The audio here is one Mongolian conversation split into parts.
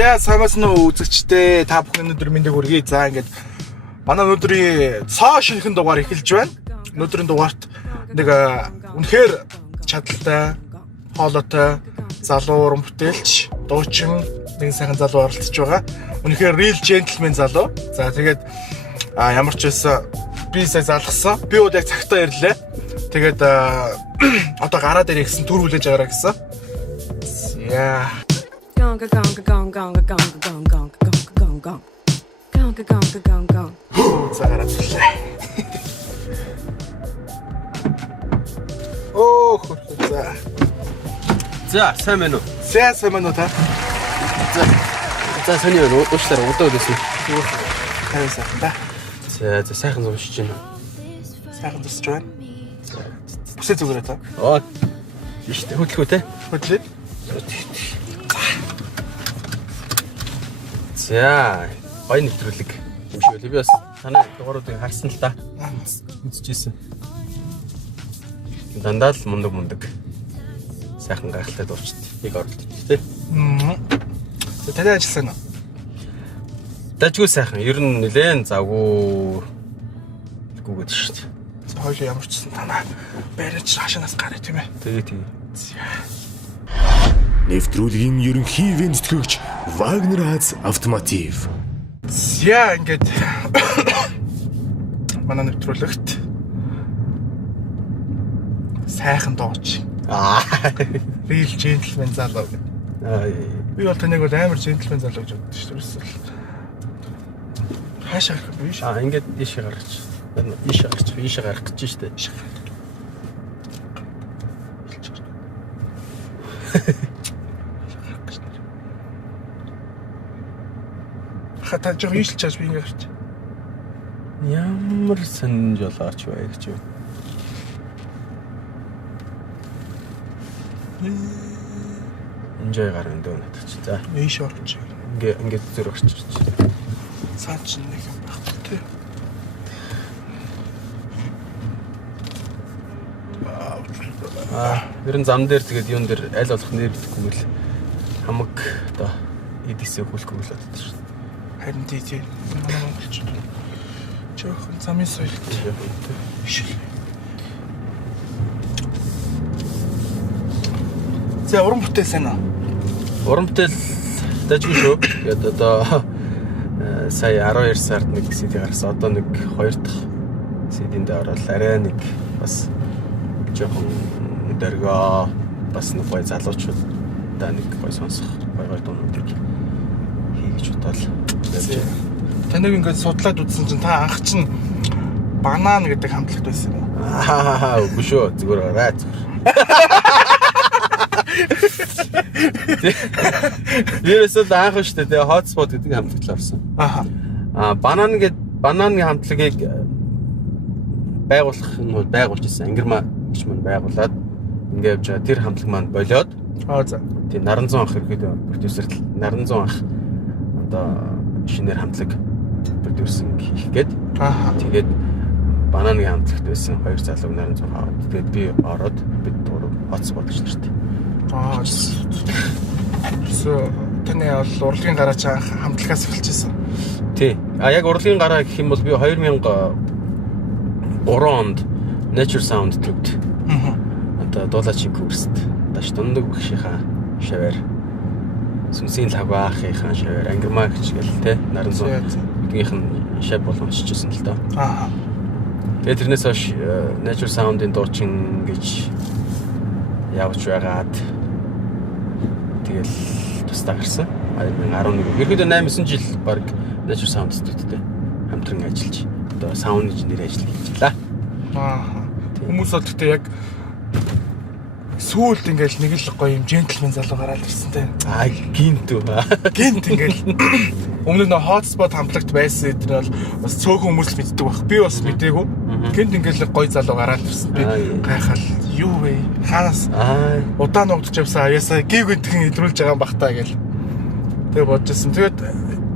За самаас нь үзэгчтэй та бүхэн өнөөдөр мэндийг хүргэе. За ингээд манай өнөөдрийн цоо шинэхэн дугаар эхэлж байна. Өнөөдрийн дугаарт нэг үнэхээр чадaltaй, хоолойтой залуу уран бүтээлч, дуучин нэг сайхан залуу оролцож байгаа. Үнэхээр real gentleman залуу. За тэгээд ямар ч байсан би сая залгсан. Би бол яг цагтаа ирлээ. Тэгээд одоо гараа дээр ихсэн төр хүлээж аваарай гэсэн. Яа. Оо, за, сайн байна уу? Сайн байна уу та? За, сони юу уучлаарай, удаа өдөөсөн. Хайрсан да. За, сайхан зуршиж байна. Сайхан зуршиж байна. Бүсээ зүгээрээ та. Оо. Биш тэ хөдлөхөө те. Хөдлөө. За, гоё нэвтрүүлэг юм шиг үлээ. Би бас танай дугааруудыг харсан л да. Үзчихсэн. Дандаа л мундаг. Сайхан гайхалтай дуучид нэг оролдож тий. За таны ажил сайн уу? Дажгүй сайхан. Ер нь нэлээд завгүй гүгээд шүү дээ. За хоёул ямар ч сан танаа барьж хашаанаас гарах тийм ээ. Тэгээ. Нэвтрүүлгийн ерөнхий венцгөгч Вагнер Аз Автомотив. За ингээд манай нэвтрүүлэгт сайхан дууч. Real gentleman залуу. Би бол таныг бол амар gentleman залуу гэж боддог шүү дээ. Хаашаа гарах вэ? Ингээд ийшээ гаргач. Ийшээ гарах гэж штэ. Хата жоо ийшл чаж би ингэ гарч. Ямар сонин жолооч вэ гэж юу? Enjoy гарна дөө надад чи. За. Ийш орч. Ингээд зөр орч. Цаад ч нэг юм байхгүй тий. Ерэн зам дээр тэгээд юун дээр аль болох нэр битгэхгүй л хамаг одоо эдисээ хөлөхгүй л боддог шүү. Харин тий. Манай монголч. Жохон замын соёлтой. Биш л. За уран бүтээл сайн уу? Уран бүтээл дажгүй шүү. Тэгээд одоо сая 12 сард нэг CD гаргасан. Одоо нэг 2 дахь CD-нд ороод арай нэг бас жохон дөргөө бас нэг гоё залуучууд да нэг гоё сонсох гоё дуунуудыг хийж бодвол. Таныг ингээд судлаад үзсэн чинь та анх чинь банан гэдэг хамтлагт байсан юм уу? Үгүй шүү. Зүгээр ороо. Ерөөсөө анх шүү дээ. Hotspot гэдэг хамтлагт орсон. Бананы хамтлагийг байгуулах нь байгуулж ирсэн. Ангирма гэж мань байгуулад ингээд явж байгаа. Тэр хамтлаг маань болоод. За. Тийм Наранзан ах ихэд продюсер Наранзан ах одоо шинээр хамтлаг продюсер хийх гээд. Тэгээд бананы хамтлагт байсан 2 залуу Наранзан аваад тэгээд би ороод бид дурав Hotspot гэж нэртэй. So таны бол урлагийн гараа ч хамтлагаас эхэлчихсэн. Тий. Яг урлагийн гараа гэх юм бол би 2003 онд Nature Sound төвд. Одоо дуулаачин курст даш дундаг багшийнхаа шавар сүнсийн лагаахынхаа шавар ангирмаа гэж гэл те Наранзан гэдгийнх нь шав боломжчихсан л доо. Тэгээд тэрнээс хойш Nature Sound-ын дуучин гэж явж байгаад тэгэл тусдаа гарсан. 2011. Ерөнхийдөө 8-9 жил баг Nature Sound студиуд хамтран ажиллаж одоо саунд инженер ажил хийж байлаа. Хүмүүс бол гэхдээ яг сүүлд ингээл нэг л гоё юм gentleman залуу гараад ирсэн те. Гинт ингээл өмнө нь Hotspot хамтлагт байсан эдгээр бол бас цөөхөн хүмүүс л мэддэг баг. Би бас мэдээгүй. Гинт ингээл гоё залуу гараад ирсэн. Би гайхал юу вэ? Ханаас удаан угдж явсан аяасаа гиг гинтхэн илрүүлж байгаа юм бах таа гэл. Тэгээ бодчихсон. Тэгээд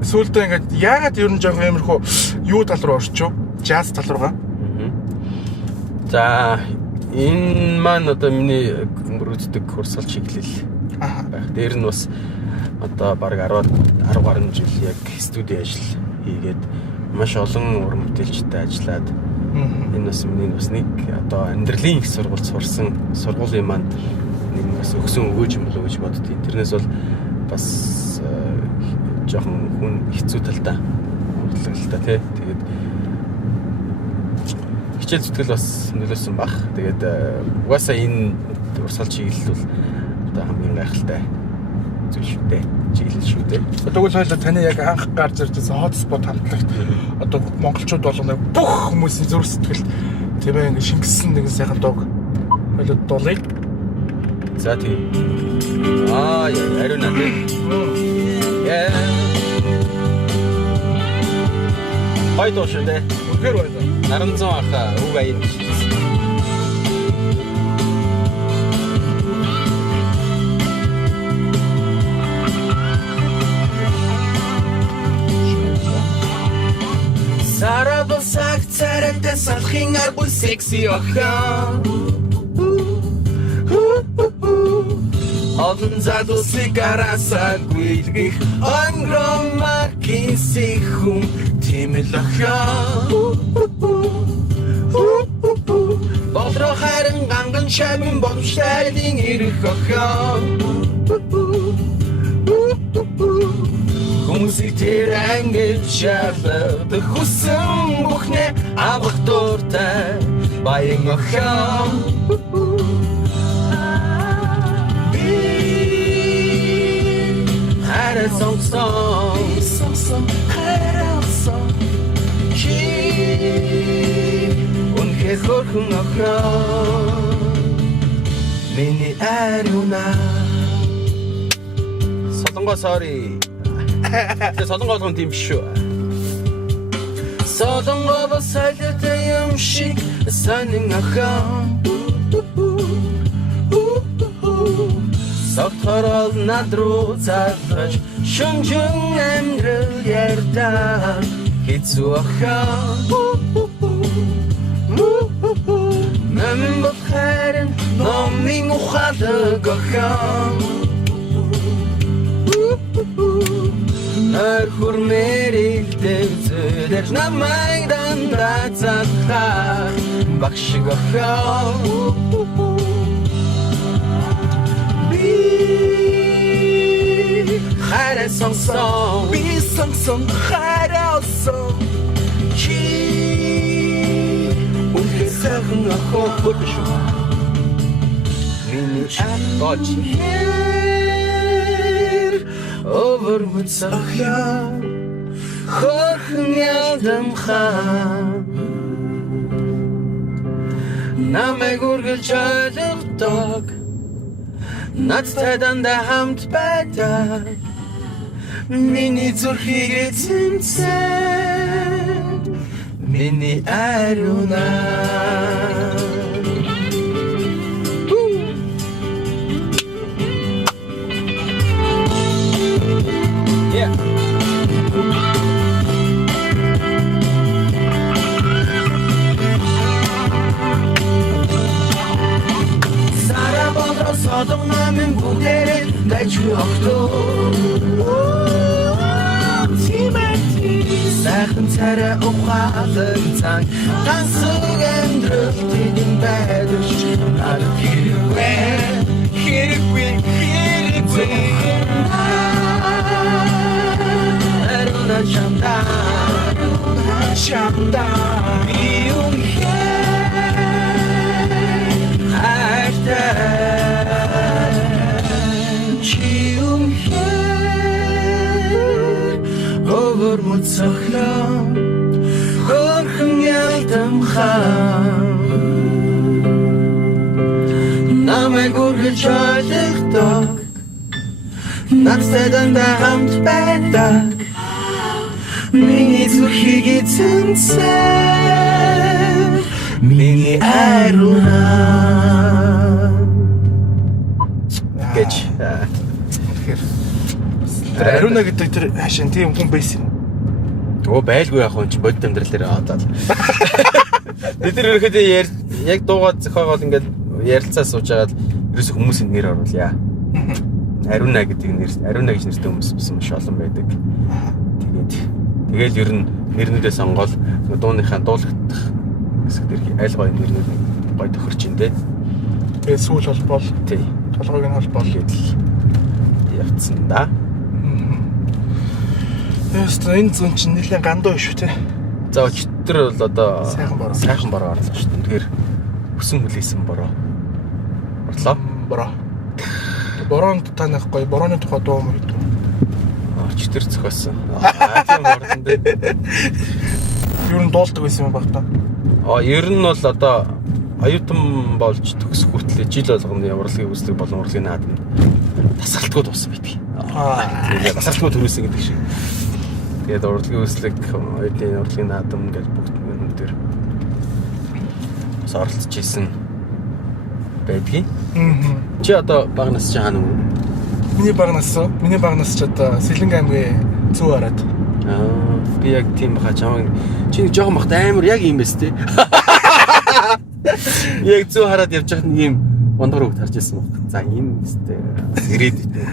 сүүлдээ ингээд яагаад ер нь жоох юмрхүү юу тал руу орчих вэ? Jazz тал руугаа. За энэ маань одоо миний мөрөддөг курсал чиглэл. Дээр нь бас одоо баг 10 гаруй жил яг студи ажил хийгээд маш олон уран бүтээлчтэй ажиллаад энэ бас миний бас нэг одоо амьдралын их сургуульд сурсан сургуулийн манд нэг бас өгсөн өгөөж юм болов гэж боддtiin. Тэрнээс бол бас жоохон хүн хэцүү талтай бодлоо тий. Тэгээд хичээл зүтгэл бас нөлөөсөн баг. Тэгээд угаасаа энэ урсгал чиглэл бол одоо хамгийн гайхалтай зүйл шүү дээ. Чиглэл шүү дээ. Тэгвэл хоёул таны яг анх гарч ирж байсан хотспот хамтлагт одоо монголчууд болгоно бүх хүмүүсийн зүрх сэтгэл тийм ээ ингэ шингэсэн нэгэн сайхан дуу хоёул дуулъя. За тийм. Ариун наа тийм. Хой дуу шүү дээ. Үнэхээр байна. Наранзан аха үг аян гэж. Сара босаг царайтай салхин аргуй секси охин. Олон задуу сигарасаа гүйлгэх ангромакин сихум тимэл охин. Бодро харин ганган шамин боловшралын ирэх охин. Хүмүүсийг тэр ангиж шалгадаг хүсэн бүхнээ авах дуртай баян охин. Хараа сонсон хараа чи үнхээр хөрхөн охин миний ариуна солонгоо sorry тэр солонгоо болгон тийм биш шүү. Солонгоо бас солиотой юм шиг сонин охин. Согтхорол над руу залгаж шүнжин амьдрал ярьдаг хэцүү охин. Намын бол харин номын ухаалаг охин. Хурмэрэлтэй зүдэж намайг дандаа цаахаа багшиг охин. Хараа сонсон би сонсон хараа сон чи үнхээр сайхан охин шүү. Миний амгооч over with Sahya Khokh nyadam khan Namay gurgul chadagdag Nadtadan da hamd байдаг Миний зүрхийг эзэмсэн Миний ариуна Содон намын бүгдээрээ дайчгүй октоо сайхан царай ухаалаг цанг тансаг амьдрал тэдэн байдагч надад хэрэггүй аруна чамда би үнхээр хайртай Over муцахлаа хөрхөн ялдам хаа намайг үргэлж ойлгодог надтай дандаа хамт байдаг миний зүрхийг эзэмсэн миний ариуна гэж Ариуна гэдэг тэр хашин тийм хүн байсан юм. Оо байлгүй яг хүн чи бодит амьдрал дээр одоо. Бид тэр ихэд яг дуугаад зохиогоод ингээд ярилцаа сууж агаад ерөөсө хүмүүсийн нэр оруулъя. Ариуна гэдэг нэр Ариуна гэж нэртэй хүмүүс маш олон байдаг. Тэгэл ер нь нэрнүүдээ сонгоод дууныхаа дуулагдах хэсэгдэр аль гоё нэрнүүд гоё тохирч ин дээ. Тэгээ сүүл холбоол тий. толгойг нь холбоол гэдэл явцсан да. Яста энэ зүүн чинь нэлээд гандуу шүү те. За өчтөр бол одоо сайхан бороо орлоо шүү дээ. Тэгэхээр өсөн хүлээсэн бороо орлоо. Бороонд танах гоё борооны тухай дуу юм уу? Өчтөр зохиосон. Тийм борон дээ. Юу н дуулдаг байсан юм баг та. Ер нь бол одоо оюутан болж төгсөх хүртэл жил болгоны урлагийн үүслэг болон урлагийн наадам тасгалтгүй дууссан байдаг. Тэгээд тасгалтгүй төрүүлсэн гэдэг шиг. Тэгээд урлагийн үүслэг, оюутны урлагийн наадам гэж бүгд юм дээр оролцож исэн байдгийг. Чи одоо багнаас чи хаана вэ? Миний багнаас ч одоо Сэлэнг аймгийн зүү хараад. Би яг тийм баха чамаг чи нэг жоохон бахт амар яг юм байс тээ. Яг зүү хараад явж байхад нэг юм бондор үг тарж ирсэн баг. За энэ өстэй ирээд итэй.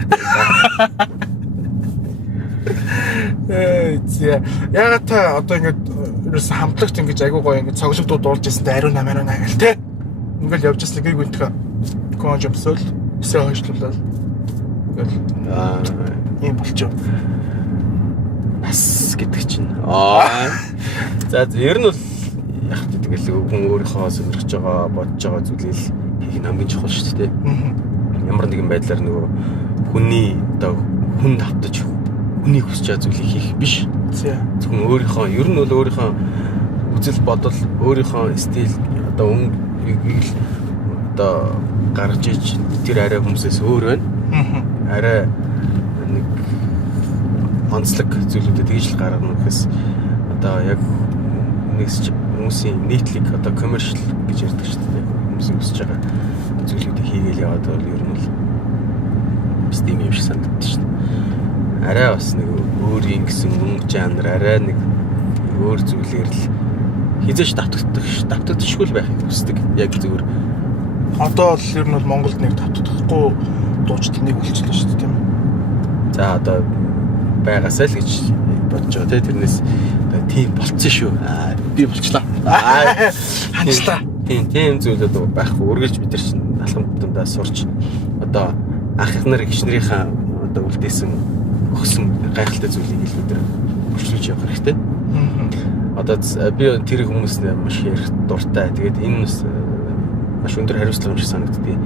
Ягаад та одоо ингэж ерөөсөн хамтлагт ингэж айгуу гоё ингэж цоглогдууд дуулж ирсэнтэй ариун намаа гэл те. Ингээл явж ирсэн гэг үнтхэ. Конж өмсөөл өсөө хойшлуулаад. Ингээл юм болчих. Бас гэдэг чинь. За ер нь бол яг тэгэл хүн өөрийнхөө сонирхож байгаа, бодож байгаа зүйлийг хийх нь хамгийн чухал шүү дээ. Ямар нэгэн байдлаар нөгөө хүний одоо хүн давтаж хүний хүсэж байгаа зүйлийг хийх биш. Зөвхөн өөрийнхөө ер нь бол өөрийнхөө үзэл бодол, өөрийнхөө стил одоо өнгөийг одоо гаргаж иж тэр арай хүмүүсээс өөр байна. Арай нэг онцлог зүйлүүдэд тэгж л гаргана гэхээс одоо яг нэгс хүмүүсийн нийтлэг одоо commercial гэж ярьдаг шүү дээ. Хүмүүсийн хүсэж байгаа зүйлүүдийг хийгээл яваад бол ер нь л стим юм шиг санагддаг шүү дээ. Арай бас нэг өөрийн гэсэн өнгө жанр арай нэг өөр зүйлээр л хизээш давтагдчихгүй л байхыг хүсдэг. Яг зөвөр одоо л ер нь бол Монголд нэг давтагдахгүй дуучид нэг болчихлоо шүү дээ тийм үү. За одоо байгаасаа л гэж бодож байгаа тэрнээс одоо тийм болцсон шүү. Би болчлаа. Ханчлаа. Тийм зүйлүүд байхгүй. Үргэлж бид нар чинь алхам тутамдаа сурч одоо анх нар гişнэрийнхээ одоо үлдээсэн өгсөн гайхалтай зүйлийг л бид нар өршлүүлж явах хэрэгтэй. Одоо би тэр хүмүүст маш ярих дуртай. Тэгээд энэ маш өндөр хариуцлага юм шиг санагддгийг.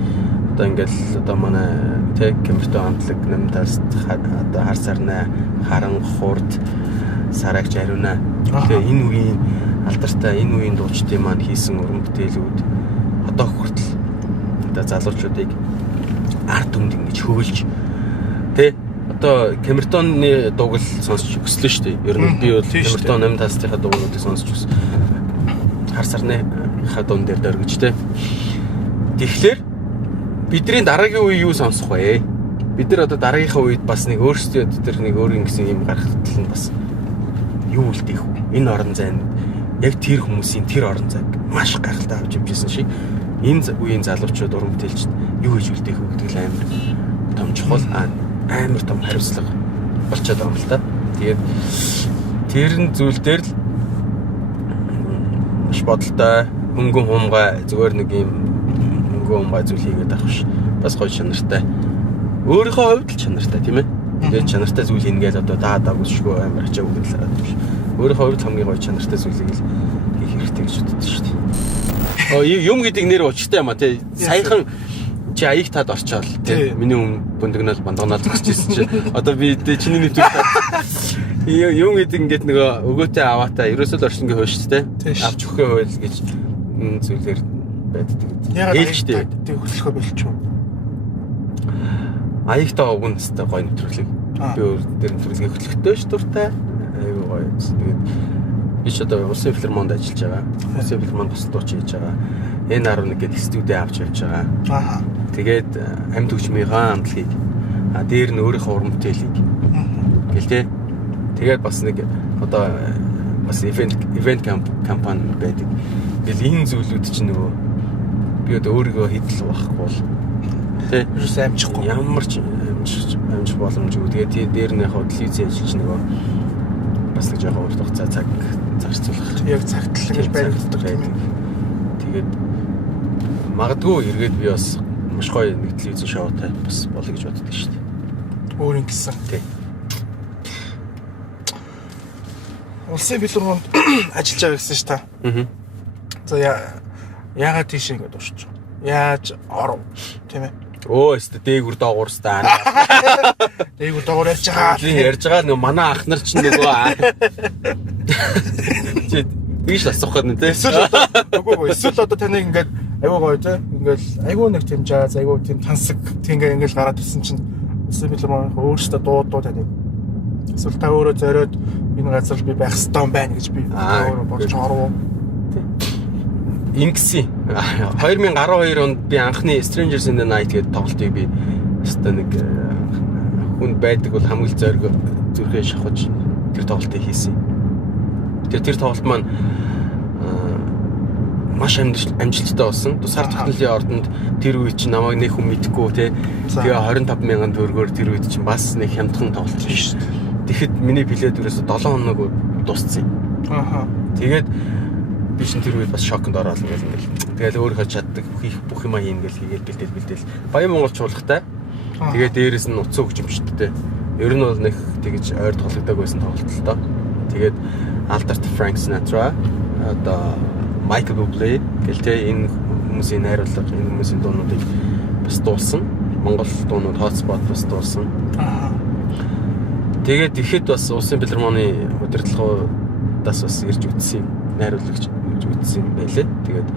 Одоо ингээл одоо манай тэг Камертон хамтлаг намтаас одоо хар сарнаа харан хурд сарагч ариуна. Тэгээ энэ үеийн алдартай энэ үеийн дуучдын маань хийсэн уран бүтээлүүд одоо хүртэл одоо залуучуудыг арт түмэнд ингэж хөөлж тэ одоо Камертоны дууг л сонсч өслөө шүү дээ. Ер нь би бол Камертон намтаасныхаа дуугуудыг сонсч өс хар сарныхаа дуун дээр дөргөж тэ. Тэгэхээр бидний дараагийн үе юу сонсох вэ? Бид нар одоо дараагийнхаа үед бас нэг өөрсдөө тэр нэг өөрийн гэсэн юм гаргалтал нь бас юу үлдээх вэ? Энэ орон зайд яг тэр хүмүүсийн тэр орон зайг маш гайхалтай авч явжсэн шиг энэ үеийн залуучууд уран бүтээлчд юу хийж үлдээх вэ гэдэг л амар том чухал амар том хариуцлага болчиход байгаа юм л та. Тэгээд тэрэн зүйл дээр л маш бодолтой хөнгөн хумгай зүгээр нэг юм хөнгөн зүйл хийгээд авах ш. Бас гоё чанартай. Өөрийнхөө хувьд л чанартай тийм ээ. Тэгээд чанартай зүйл хийгээл одоо даадаг үсшгүй амар ачаа өгөх л байгаа юм. Өөрийнхөө хувьд хамгийн гоё чанартай зүйлийг л хийх хэрэгтэй гэж боддог шүү дээ. Юм гэдэг нэр учиртай юм а тий. Саяхан чи аяг тад орчоол тий. Миний бүндгнэл бандганаал зогсчихсэн чи. Одоо би чиний нэг зүйл юм гэдэг ингээд нөгөө өгөөтэй аваатаа ерөөсөө л орчингийн хойш тий. Авч өгөхөө хойл гэж энэ зүйлэр байдаг. Ээлжтэй тэг хөслөхөө болчих юм. Аягтаа уг нь өстэй гоё нэвтрүүлэг. Би өөр дээр нэвтрүүлгээ хөтлөхтэй ш дуртай. Айгуу гоё. Тэгээд би ч одоо улсын филармонд ажиллаж байгаа. Улсын филармонд бас дууч хийж байгаа. N11 гэдэг студи авч явж байгаа. Тэгээд амьд хөгжмийнхаа амтлагийг дээр нь өөрийнхөө уран бүтээлийг гэлтэй. Тэгээд бас нэг одоо бас ивент кампани байдаг. Тэгэл энэ зүйлүүд чинь нөгөө би одоо өөрийгөө хийдэл байхгүй бол тэ ерөөс амжихгүй ямар ч амжих боломжгүй. Тэгээд дээр нь яг телевиз ажиллаж нөгөө бас нэг жоохон урт хугацаа цаг зарцуулах. Яг цагтлал гэж баригддаг тийм ээ. Тэгээд магадгүй эргээд би бас маш гоё нэг телевизэн шоутай бас болё гэж боддог шүү дээ. Өөр ингэсэн. Тий. Улсын филармонд ажиллаж байгаа гэсэн ш та. Аа. За яагаад тийш ингэж уурч? Яаж оров? Тийм ээ. Өө өстө дээгүр доогуурстаа. Дээгүр доогуур ярьж байгаа. Ярьж байгаа нөгөө манай ах нар ч нөгөө чи тийш асуух гэдэг нэ. Эсвэл одоо таныг ингээд айгуу гоё те. Ингээл айгуу нэг тийм жаз, айгуу тийм тансаг тийм ингээл гараад ирсэн чинь улсын филармон өөрөөсөө дуудуу таныг. Эсвэл та өөрөө зориод энэ газар би байх ёстой юм байна гэж би өөрөө бодож оров. Ингэсэн. 2012 онд би анхны Strangers in the Night гэдэг тоглолтыг би өстө нэг хүн байдаг бол хамгийн зориг зүрхээ шахаж тэр тоглолтыг хийсэн. Тэгээд тэр тоглолт маань маш амжилттай болсон. Тусгаар технологийн ордонд тэр үед чинь намайг нэг хүн мэдгүй те. Тэгээ 25,000 төгрөгөөр тэр үед чинь бас нэг хямдхан тоглолт биш шүү дээ. Тэгэхэд миний билет ерөөсө 7 хоног дууссан. Ааха. Тэгээд би чинь тэр үед бас шоконд ороод ингээл. Тэгэл өөрөө чаддаг бүх юм хийн ингээл хийгээл бэлдээл. Баян монголчуулгатай. Тэгээд дээрэс нь уцаа өгч юм шүү дээ. Ер нь бол нэг тэгж ойр тоглогдог байсан тоглолт л доо. Тэгээд Albert Frank Sinatra одоо Michael Bublé гэлтэй энэ хүмүүсийн найруулга, энэ хүмүүсийн дуунуудыг бас дуулсан. Монгол дуунууд hotspot бас дуулсан. Тэгээд ихэд бас улсын филармоны удирдлагуудаас бас ирж үтсэн найруулагч ирж үтсэн байлээ. Тэгээд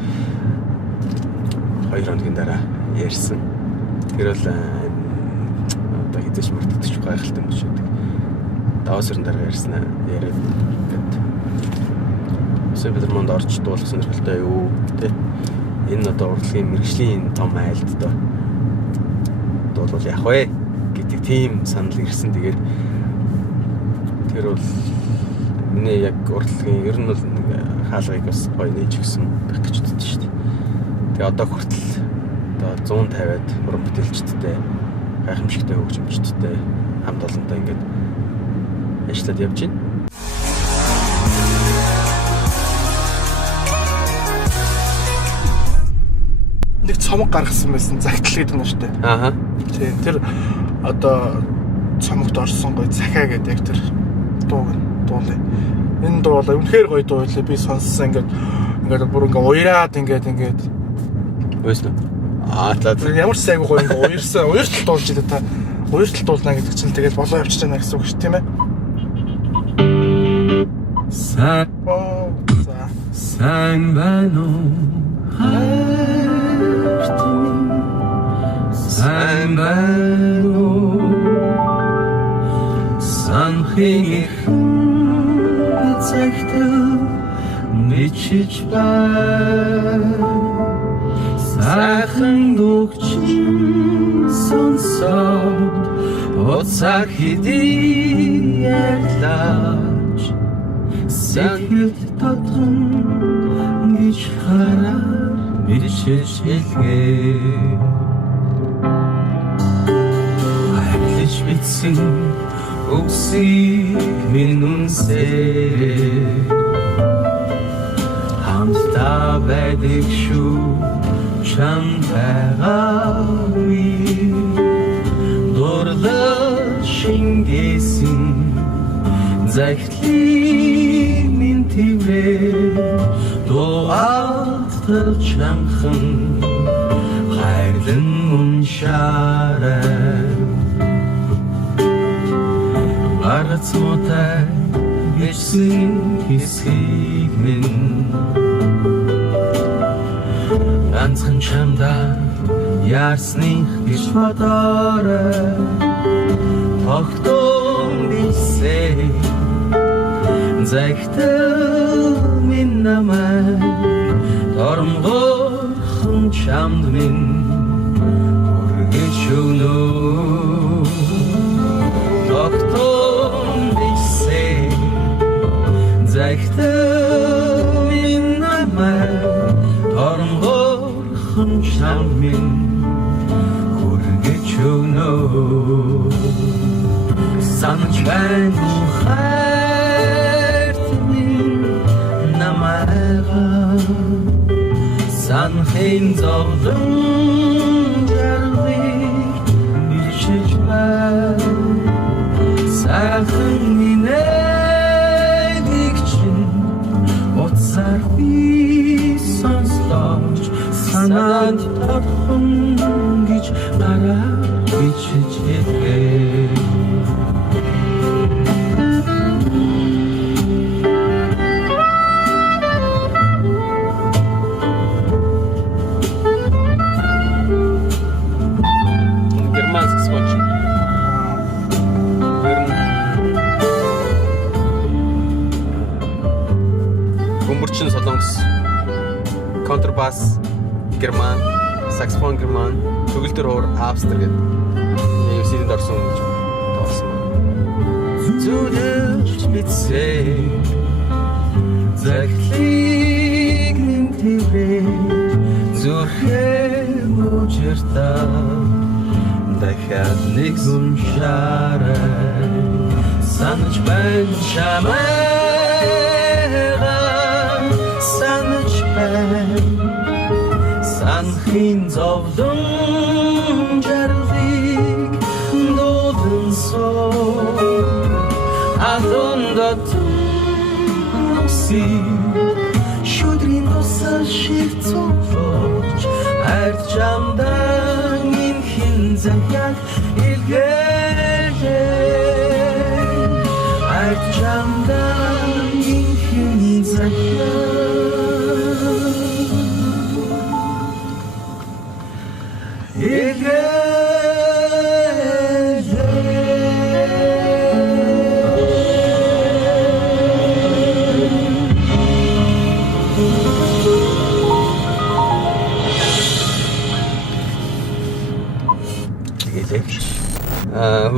2 хоногийн дараа ярьсан. Тэр бол одоо хизээч мартагдчих гайхалтай юм шиг. Даваа сарын дараа ярьсан яриад гээд улсын филармонд орж дуулах сонирхолтой юу гэдэг. Энэ одоо урлагийн мэргэжлийн том айлд доо дуулал яах вэ гэдэг тийм санал ирсэн. Тэгээд тэр бол миний яг урлагийн ер нь бол хаалгыг бас гоё нээж өгсөн байх гэж боддоо шүү дээ. Тэгээ одоо хүртэл одоо 150-аад уран бүтээлчдтэй гайхамшигтай хөгжимчдтэй хамт олонтой ингээд ажиллаад явж байна. Нэг цомог гаргасан байсан загтал гэдэг юм шүү дээ. Ааха. Тийм тэр одоо цомогт орсон гоё захаа гэдэг яг тэр дуулаа. Энэ дуулаа үнэхээр гоё дуу байлаа. Би сонссон ингээд бүр ингээд уяраад ингээд Өснө. За ямар ч сайгүй гоё ингээд уяртал дуулж илээ та. Уяртал дуулна гэдэг чинь тэгэл болоо явчих чана гэсэн үг шүү тийм ээ. Сайн байна уу? Сайн байна уу? Санхин эцэгтэй бичиж байна. Сайхан дөгчин сонсоод оцаа хэдий ярлаач сэхэд татхан гэж хараа бичиж хэлгээ. Айлж битсэн үгсийг минь үнсээ хамтдаа байдаг шүү чамтайгаами дурлал шингээсэн захидлын минь твэ доалтар чамхан хайрлан уншаарай Барац мотай бичсэн хэсгийг минь ганцхан чамдаа яарсных гэж бодоорой тогтон бисээ захтал минь намай тормгорхон чамд минь хүргэж өгнө тогтон бисээ захтал минь намай тормгорхон чамд минь хүргэж өгнө санаж байна уу хайрт минь намайгаа санахын зовлон жаргалыг бишиж байна сайхан минийг чинь утсаар би сонслооч санаанд тавхан гэж гараа бичиж хэлээ Гүмбэрчин солонгос, контрабас герман, саксофон герман, төгөлдөр уур австри гэдэг UC-д орсон гэж тоосон. Зүудэлж битсээ захлиг нэмтивээ зүрхээ мужиртаа дахиад нэг зүн шараа санаж байна чамайгаа санаж байна санахын зовлон жаргалыг дуудан соо адонда түнси шүдрийн тусаа шиг цуглууч хайр чамдан инхэн заяг илгээлээ хайр чамдан инхэн заяг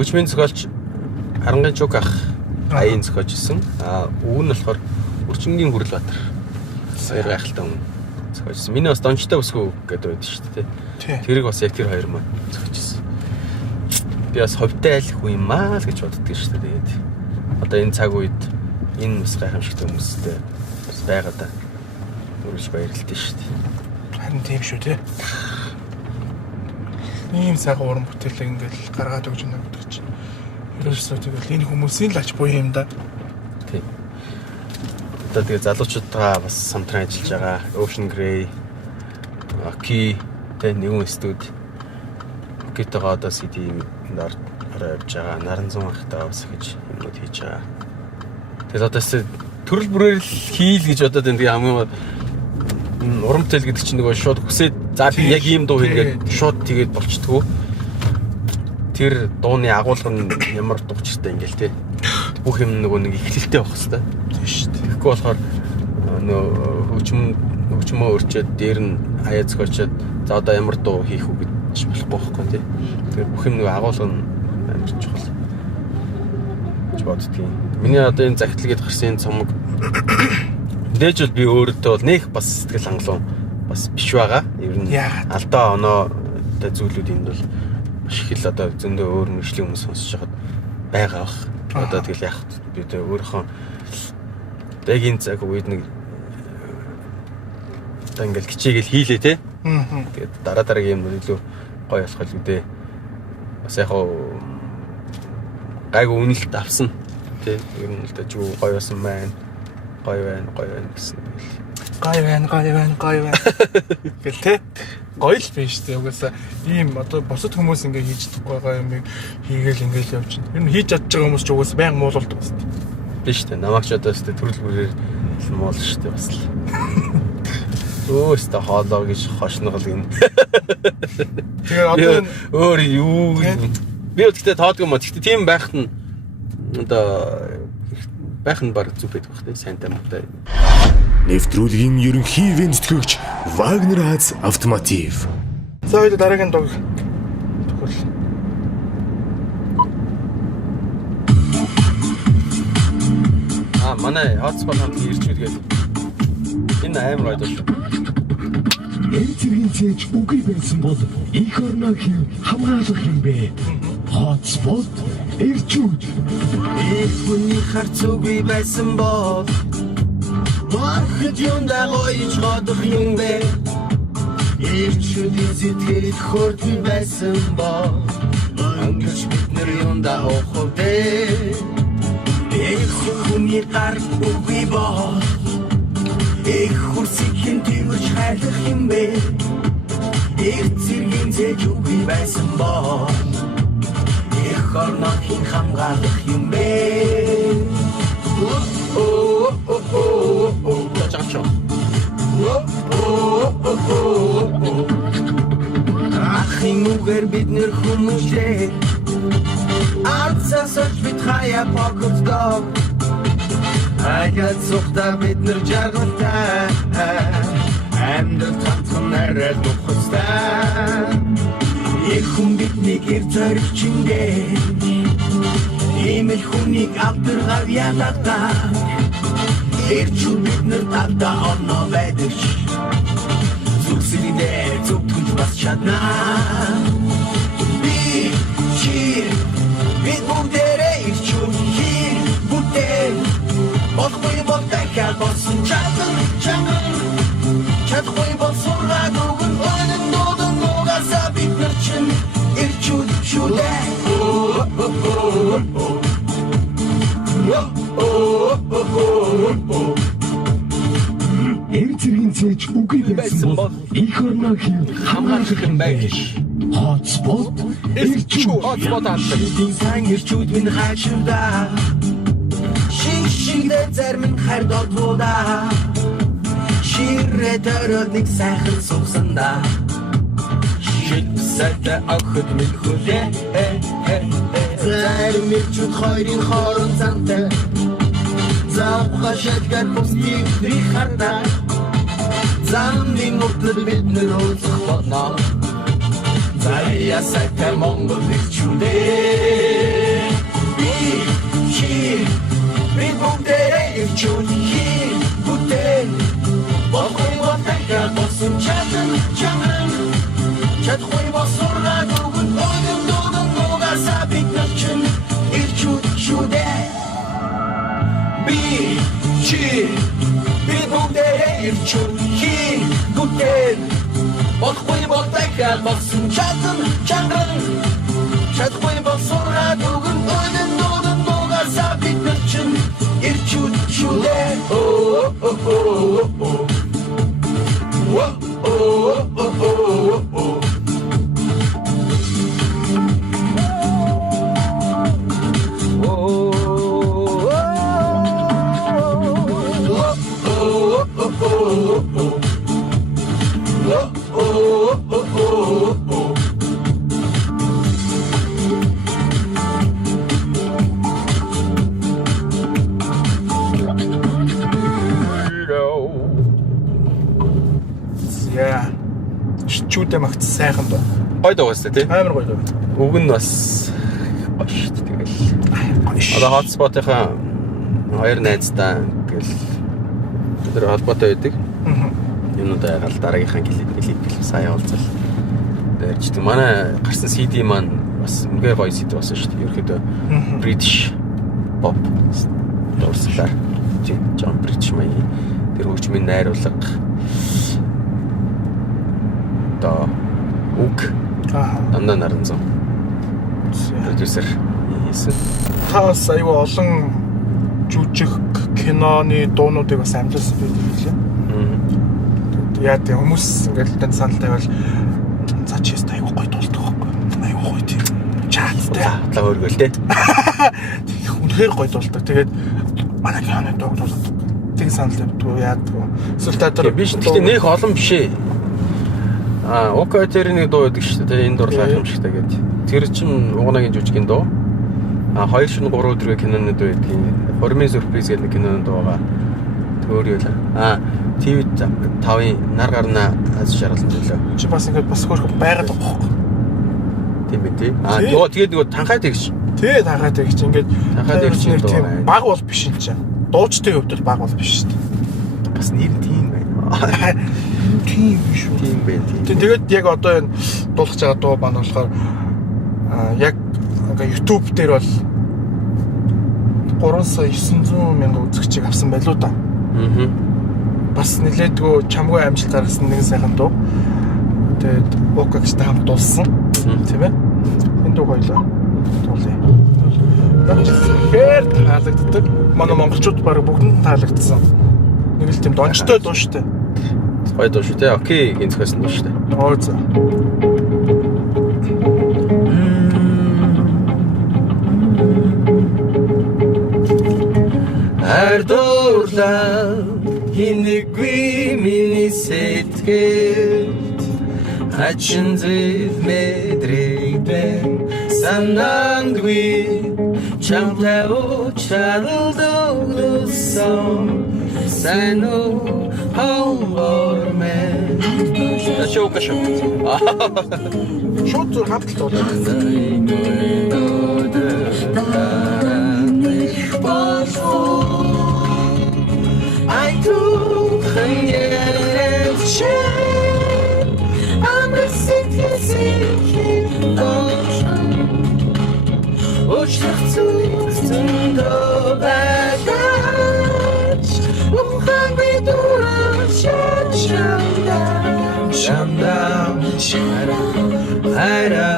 Хүчмийн зохиолч Харангийн Чук ах аяын зохиолжсэн. Үг нь болохоор Үрчингийн Хүрлбаатар. Хоёр гайхалтай хүн зохиолжсэн. Миний бас дончтой өсгөө гэдэг байдаг шүү дээ. Тэрийг бас яг тэр хоёр маань зохиолжсэн. Би бас ховтой айл хүн юм аа л гэж боддөг шүү дээ. Тэгээд одоо энэ цаг үед энэ бас гайхамшигтай хүмүүстэй бас байгаа да. Үргэлж баярлалтай шүү дээ. Харин тийм шүү дээ. Ийм сайхан уран бүтээлээ ингээл гаргаад өгч байна гэдэг чинь. Ерөөсөө тэгэл энэ хүмүүсийн л ач буй юм да. Тийм. Одоо тэгээ залуучуудаа бас самтран ажиллаж байгаа. Ocean Grey, Aki тэ нэгэн студ. Акитагаа одоо CD-нд ороо явж байгаа. Наранзан ахтаа бас гэж юмуд хийж байгаа. Тэгэл одоо төрөл бүрээр хийл гэж одоо тэгээ хамгийн уран бүтээл гэдэг чинь нөгөө шууд хүсээд за би яг ийм дуу хийгээд шууд тэгээд болчтгоо. Тэр дууны агуулга нь ямар дуучтай ингээл те. Бүх юм нөгөө нэг ихтэлтэй байх хэвээр. Тийм шүү дээ. Тэгэхгүй болохоор нөгөө хөгжмөө өрчөөд дээр нь хаяа зохиочоод за одоо ямар дуу хийх үү гэж болохгүй байхгүй те. Тэгэхээр бүх юм нөгөө агуулга нь амар чухал. гэж боддгийг. Миний одоо энэ захидлгээд гарсан цомог дээж бол би өөртөө бол нэх бас сэтгэл хангалуун бас биш байгаа. Ер нь алдаа оноотой зүйлүүд энд бол маш их л одоо зөндөө өөр мөржлийн хүмүүс сонсож байхад байгаа бах. Одоо тэгэл яг би тэ өөрийнхөө яг энэ цаг үед нэг одоо ингээл хичээгээл хийлээ те. Тэгээд дараагийн юм илүү гоё болох л үдээ. Бас яг гайгүй үнэлт авсан. Тэ ер нь л дэж гоё байсан байна. Гоё байна гэсэн үг. Гоё байна. Гэл тэ. Гоё л биш тэ. Угаасаа ийм одоо бусад хүмүүс ингээ хийж чадахгүй байгаа юмыг хийгээл ингээл явж байна. Ер нь хийж чадж байгаа хүмүүс ч угаасаа байнга муулалдаг бас тэ. Биш тэ. Намайг ч одоо тэ төрөл бүрээр муул штэ бас л. Өөстө хоолоо гэж хошногл гин. Тэгээ одоо өөр юу би өөртөө тоодгүй юм. Гэхдээ тийм байхад нь одоо байх нь баг зүг байдаг бах тий сайнтай муутай. Нэвтрүүлгийн ерөнхий ивент тэтгэгч Wagner Haz Automotive. За хоёул дараагийн дуг төгөл. Манай hotspot хамт ирж үгээд энэ амар гоё шүү. Энэ зэргийн цээж үгүй байсан бол их орноо хин хамгаалах юм бэ. Hotspot Ирчүүд их хүний харцуугүй байсан бол Махад юндаа гоёж годох юм бэ Ирчүүдийн сэтгэл хөрдөн байсан бол Ангаж бид нар юндаа оохов дээ Их хүний гар үгүй бол Их хурсикийн тэмэрч хайлах юм бэ Их цэргийн зэж үгүй байсан бол Их орнохын хамгаалах юм бэ Чачачо Ахын үгээр бид нэр хүмүүжээ Арцасаж бид хаяа покотдог Аяд сухта бид нэр жаргалтай Амьдал татхан арай нухацтай Их хүн биднийг ир зориг чиндээ Имэл хүнийг авдыргав ядагтаа Ирчүүд бид нэр талда орно байдаг Зүгсэридээ зүгтгүнж бас чаднаа Би, чи, бид бүгдээрээ ирчүүд хий бүтээн Болохгүй бол дахиад болсон чадан чанган Чадахгүй бол сургаад өгөн Өнөн дуудан нугасаа бид нар чин ирчүүд шүлээ эв зэргийн цээж үгүй байсан бол их орноо хийв Хамгаалах юм байж Хотспот ирчүүд Хотспот амтан Эдийн сан ирчүүд минь хайширда Шиг зарим хайр дотлуда Ширрэ төрөд нэг сайхан суугсанда Шипсайта авахд минь хүлээ Зарим ирчүүд хоёрын хооронд зантай Завха шалгар постив рихарда Замын уртад бид нэр уулзах болно Заяа сайтай Монгол ирчүүдээ Би, чи, бид бүгдээрээ ирчүүд хий бүтээн Болохгүй бол дахиад болсон чадан чаман Чадахгүй бол сургаад өгөн Өнөн дуудан нугасаа бид нар чин ирчүүд шүдээ Би, чи, бид бүгдээрээ ирчүүд хий бүтээн Болохгүй бол дахиад болсон чадан чанган Чадахгүй бол сургаад өгөн Өнөн дуудан нугасаа бид нар чин ирчүүд шүдээ Чүүдээ магц сайхан доо. Гой дуугастай тий. Амар гоё доо. Үг нь бас гоё шүү дээ тэгэл. Одоо хотспотынхаа хоёр найзтай тэгэл тэр холбоотой байдаг. Юунуудаа ягаал дараагийнхаа клип сая уулзал. Тэрч тийм манай гарсан CD маань бас үнэхээр гоё CD болсон шүү дээ. Ерөөдөө British pop дууслаа. John British маягийн тэр хөгжмийн найруулга одоо үг дандаа наран зам продюсер хийсэн. Та бас аюу олон жүжиг киноны дуунуудыг бас амжилсан байдаг лээ. Яа тийм хүмүүс ингээл тань санал тавиал за чист аюу гоё дуулдаг байхгүй. Аюу гоё тийм чааттай. Лаа өргөл тээ. Үнэхээр гоё дуулдаг. Тэгээд манай киноны дуулдаг. Тэг санал тавьдаг яадаг. Эсвэл та тэр биш гэхдээ нэх олон биш ээ. Окей тэр нэг дуу байдаг шүү дээ. Энэ дуу гайхамшигтай гэдэг. Тэр чин угнагийн жүжигний дуу. 2 шин 3 өдрийн киноны дуу байдаг. Хормын сюрприз гэдэг нэг киноны дуу байгаа. Өөр юу л. ТV 5-ын нар гарна аз шаргалсан төлөө. Чи бас ингээд бас хөрх байгаад байгаа байхгүй. Тийм ээ тий. Йоо тэгээд нөгөө танхай тэгш. Тий танхай тэгч ингээд танхай тэгч тийм баг бол биш энэ чинь. Дуучдын хувьд бол баг бол биш шүү дээ. Бас нэр тийм байна. Тийм биш үү? Тийм байна. Тэгээд яг одоо энэ дуулах байгаа дуу маань болохоор яг ингээ YouTube дээр бол 3,900,000 үзэгчийг авсан байлуу да. Бас нэлээдгүй чамгүй амжилт гаргасан нэгэн сайхан дуу. Тэгээд Окагчтай хамт дуулсан. Тийм ээ. Энэ дуу хоёлоо дуулъя. Хээр таалагддаг. Манай монголчууд баг бүгдэнд таалагдсан. Нэг л тийм дончтой дуу штэ. Гоё дуу шүү дээ. Окей, гинцгээс дуу шүү дээ. Оо за. Ардуурлаа хинэггүй миний сэтгэлд хачин зүйл мэдрэгдэн санаандгүй чамтай уулзсан сайн уу хонгор мэн шоукашо Шууд зүр хамт л дуулаа. I do create I'm a city sinking ocean Uçtuk tuttuğunda bagaj Uçak bir duran şamdan Şamdan Hayra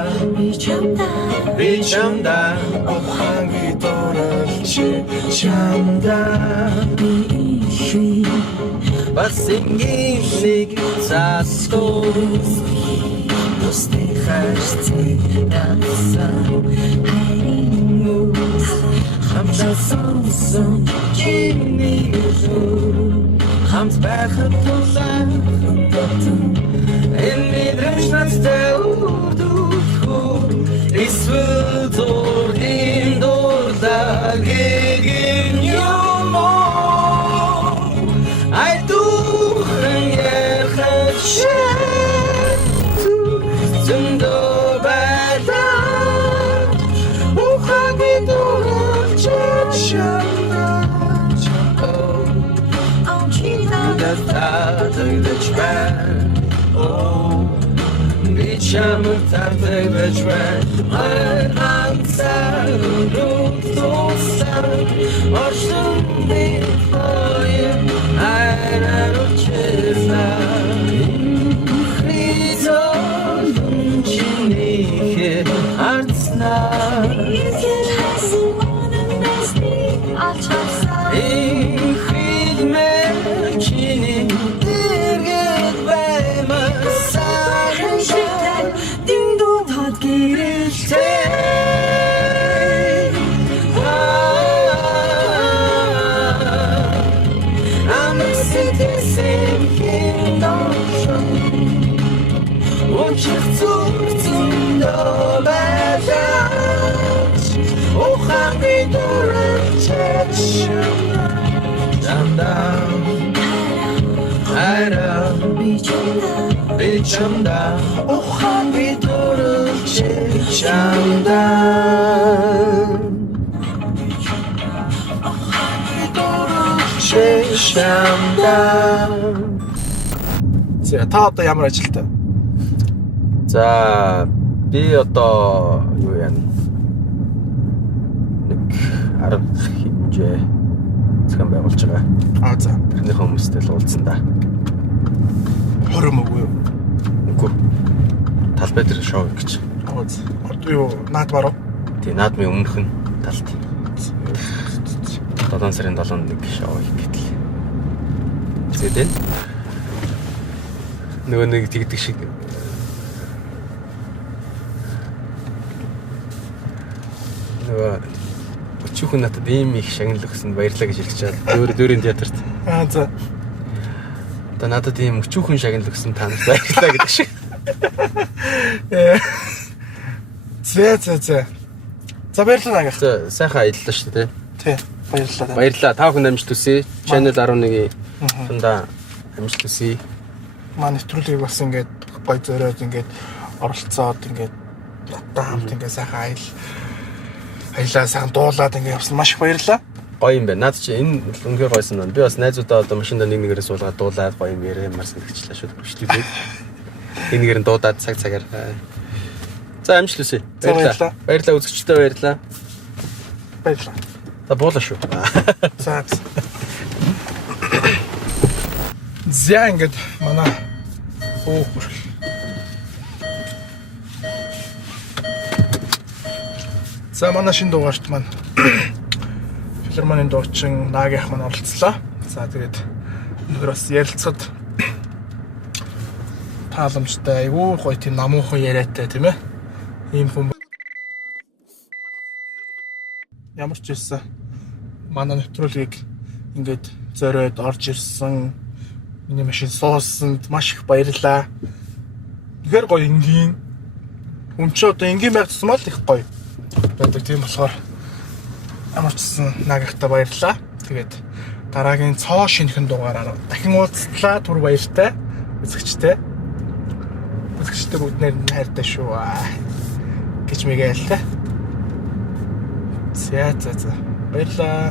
bir çamdan Uçak bir duran şamdan Басингинник цаастус Тусны хайрцаг надсан хайрын хамтаа сонсон чиний хамт байхад тулаан энэ мэдрэмж надтай үрдүхүү эсвэл зургийн дурдаа гэгэн юм I do Çamur tatlıda çmen Her ansar dostlar Hoştum bir koyun Her an uçurlar Rizolun çinliği artslar Hidmetçini dirgit beymezsen Dindu tat girişte I'm a city sinking ocean Uçuk tuttuğunda bagaj Uçak bir duran Çamdan Hayra bir çamdan Uçak bir duran Çamdan Çamdan За та одоо ямар ажилтай? За би одоо юу яа нэг арга хэмжээ зохион байгуулж байгаа. Аа за. Тэрний хүмүүстэй л уулзсан да. Хором үгүй юу? Үгүй. Талбай дээр шоу гэж. Аа за. Одоо юу наадмаар уу? Тий, наадмын өмнөх нь талт. 7 сарын 7-нд нэг шоу хийх гэтэл. Тэгээд нөгөө нэг тэгдэг шиг нөгөө өчүүхэн надад ийм их шагнал өгсөн баярлалаа гэж хэлж чад. Дөрийн театрт. Аа за. Одоо надад ийм өчүүхэн шагнал өгсөн танд баярлалаа гэдэг шиг. За. За баярлалаа ангах. За сайхан аяллаа шүү дээ. Тий. Баярлалаа. Баярлалаа. Та бүхэн амжилт хүсье. Channel 11-ийн тундаа амжилт хүсье. Манай нэвтрүүлгийг бас ингээд гоё зөрөөд ингээд оролцоод ингээд одоо хамт ингээд сайхан аялаа сайхан дуулаад ингээд явсан маш их баярлалаа. Гоё юм байна. Наад чи энэ үнхээр гойсон байна. Би бас найзуудаа одоо машиндаа нэг нэгээрээ суулгаад дуулаад гоё юм ярмаарсан гэчлээ шүү дээ. Нэг нэгээр нь дуудаад цагаар. За амжилт хүсье. Баярлалаа. Баярлалаа үзэгчдээ баярлалаа. Баярлалаа. За буула шүү. За. За ингээд манай За манай шинэ дугаарт маань филармонийн дуучин Наагийнх маань оролцлоо. За тэгээд өнөөдөр бас ярилцахад тааламжтай айгүй гоё тийм намуухан яриатай тийм ээ. Ийм хүн ямар ч байсан манай нэвтрүүлгийг ингээд зориод орж ирсэн миний машин суусанд маш их баярлалаа. Тэгэхээр гоё энгийн хүн ч одоо энгийн байх тусмаа л их гоё байдаг. Тийм болохоор ямар ч гэсэн Наагийнхтай баярлалаа. Тэгээд дараагийн цоо шинэхэн дугаараар дахин уулзтлаа. Түр баяртай үзэгчтэй. Үзэгчтэй бүгднээр нь хайртай шүү гэж мэгээл та. За баярлалаа.